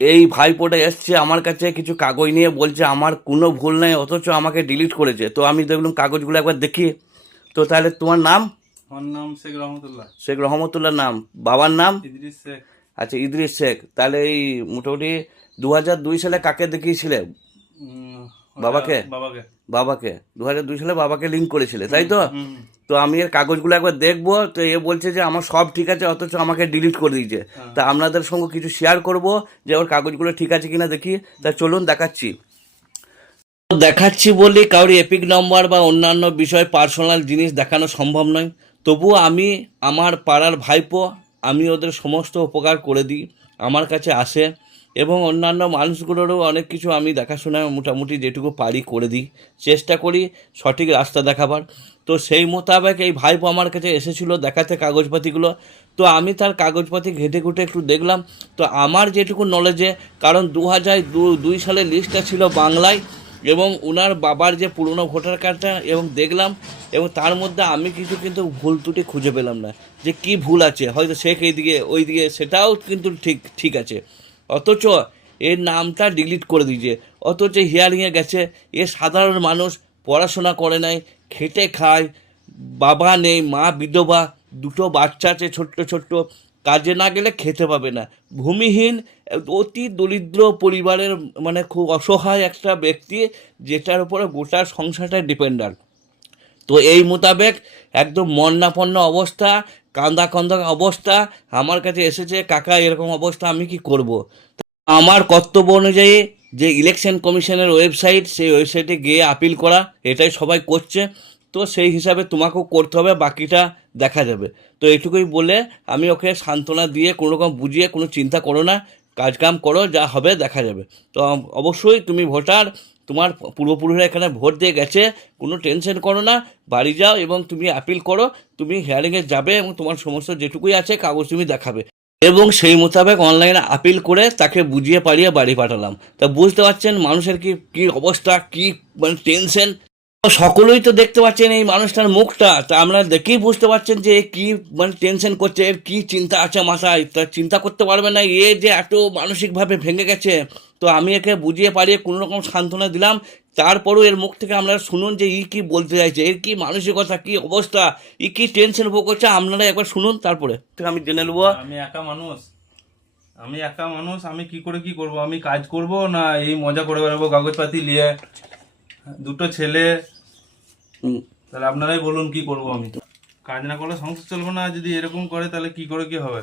এই ভাইপোটা এসছে আমার কাছে কিছু কাগজ নিয়ে, বলছে আমার কোনো ভুল নেই, অথচ আমাকে ডিলিট করেছে। তো আমি দেখলাম কাগজগুলো একবার দেখি। তো তাহলে তোমার নাম? আমার নাম শেখ রহমতুল্লাহ। শেখ রহমতুল্লাহ নাম। বাবার নাম? ইদ্রিস শেখ। আচ্ছা, ইদ্রিস শেখ। তাহলে এই মোটামুটি 2002 সালে কাকে দেখিয়েছিলে? ওটা বাবাকে? বাবাকে। বাবাকে 2002 সালে বাবাকে লিঙ্ক করেছিলে, তাই হুম তো? হুম। তো আমি এর কাগজগুলো একবার দেখবো। তো এ বলছে যে আমার সব ঠিক আছে, অথচ আমাকে ডিলিট করে দিয়েছে। হ্যাঁ। তা আপনাদের সঙ্গে কিছু শেয়ার করব যে ওর কাগজগুলো ঠিক আছে কিনা দেখি। তা চলুন দেখাচ্ছি। দেখাচ্ছি বলি কাউরি এপিক নম্বর বা অন্যান্য বিষয় পার্সোনাল জিনিস দেখানো সম্ভব নয়। তবুও আমি আমার পাড়ার ভাইপো, আমি ওদের সমস্ত উপকার করে দিই, আমার কাছে আসে, এবং অন্যান্য মানুষগুলোরও অনেক কিছু আমি দেখাশোনা মোটামুটি যেটুকু পারি করে দিই, চেষ্টা করি সঠিক রাস্তা দেখাবার। তো সেই মোতাবেক এই ভাইপো আমার কাছে এসেছিলো দেখাতে কাগজপাতিগুলো। তো আমি তার কাগজপাতি ঘেঁটে ঘুঁটে একটু দেখলাম। তো আমার যেটুকু নলেজে, কারণ 2002 সালে লিস্টটা ছিল বাংলায়, এবং ওনার বাবার যে পুরনো ভোটার কার্ডটা এবং দেখলাম, এবং তার মধ্যে আমি কিছু কিন্তু ভুল ত্রুটি খুঁজে পেলাম না যে কি ভুল আছে, হয়তো শেখ এইদিকে ওইদিকে, সেটাও কিন্তু ঠিক ঠিক আছে। অথচ এর নামটা ডিলিট করে দিয়েছে। অথচ হিয়ারিংয়ে গেছে, এ সাধারণ মানুষ, পড়াশোনা করে নাই, খেটে খায়, বাবা নেই, মা বিধবা, দুটো বাচ্চা আছে ছোট্ট ছোট্ট, কাজে না গেলে খেতে পাবে না, ভূমিহীন, অতি দরিদ্র পরিবারের, মানে খুব অসহায় একটা ব্যক্তি, যেটার উপরে গোটা সংসারটা ডিপেন্ডেন্ট। তো এই মোতাবেক একদম মন্নাপন্ন অবস্থা, কান্দা কান্দা অবস্থা, আমার কাছে এসেছে কাকা এরকম অবস্থা, আমি কি করব। আমার কর্তব্য অনুযায়ী যে ইলেকশন কমিশনের ওয়েবসাইট, সেই ওয়েবসাইটে গিয়ে আপিল করা, এটাই সবাই করছে। তো সেই হিসাবে তোমাকেও করতে হবে, বাকিটা দেখা যাবে। তো এইটুকুই বলে আমি ওকে সান্ত্বনা দিয়ে কোনো রকম বুঝিয়ে, কোনো চিন্তা করো না, কাজকাম করো, যা হবে দেখা যাবে। তো অবশ্যই তুমি ভোটার, তোমার পূর্বপুরুষরা এখানে ভোট দিয়ে গেছে, কোনো টেনশন করো না, বাড়ি যাও এবং তুমি আপিল করো, তুমি হিয়ারিংয়ে যাবে এবং তোমার সমস্ত যেটুকুই আছে কাগজ তুমি দেখাবে। এবং সেই মোতাবেক অনলাইনে আপিল করে তাকে বুঝিয়ে পারিয়ে বাড়ি পাঠালাম। তা বুঝতে পারছেন মানুষের কি কি অবস্থা, কি মানে টেনশন। সকলেই তো দেখতে পাচ্ছেন এই মানুষটার মুখটা, তা আপনারা দেখেই বুঝতে পারছেন যে এ কি মানে টেনশন করছে, এর কি চিন্তা আছে মাথায়। তা চিন্তা করতে পারবে না, এ যে এত মানসিকভাবে ভেঙে গেছে। তো আমি একে বুঝিয়ে পারিয়ে কোনো রকম সান্ত্বনা দিলাম। তারপরও এর মুখ থেকে আপনারা শুনুন যে ই কি বলতে চাইছে, এর কি মানসিকতা, কি অবস্থা, ই কি টেনশন ভোগ করছে, আপনারা একবার শুনুন, তারপরে আমি জেনে নেবো। আমি একা মানুষ, আমি কি করে কি করব? আমি কাজ করব না এই মজা করে বেড়াবো কাগজপাতি নিয়ে? দুটো ছেলে। হুম। তাহলে আপনারাই বলুন কি করব আমি? কাজ না করলে সংসার চলবে না, যদি এরকম করে তাহলে কি করে কি হবে?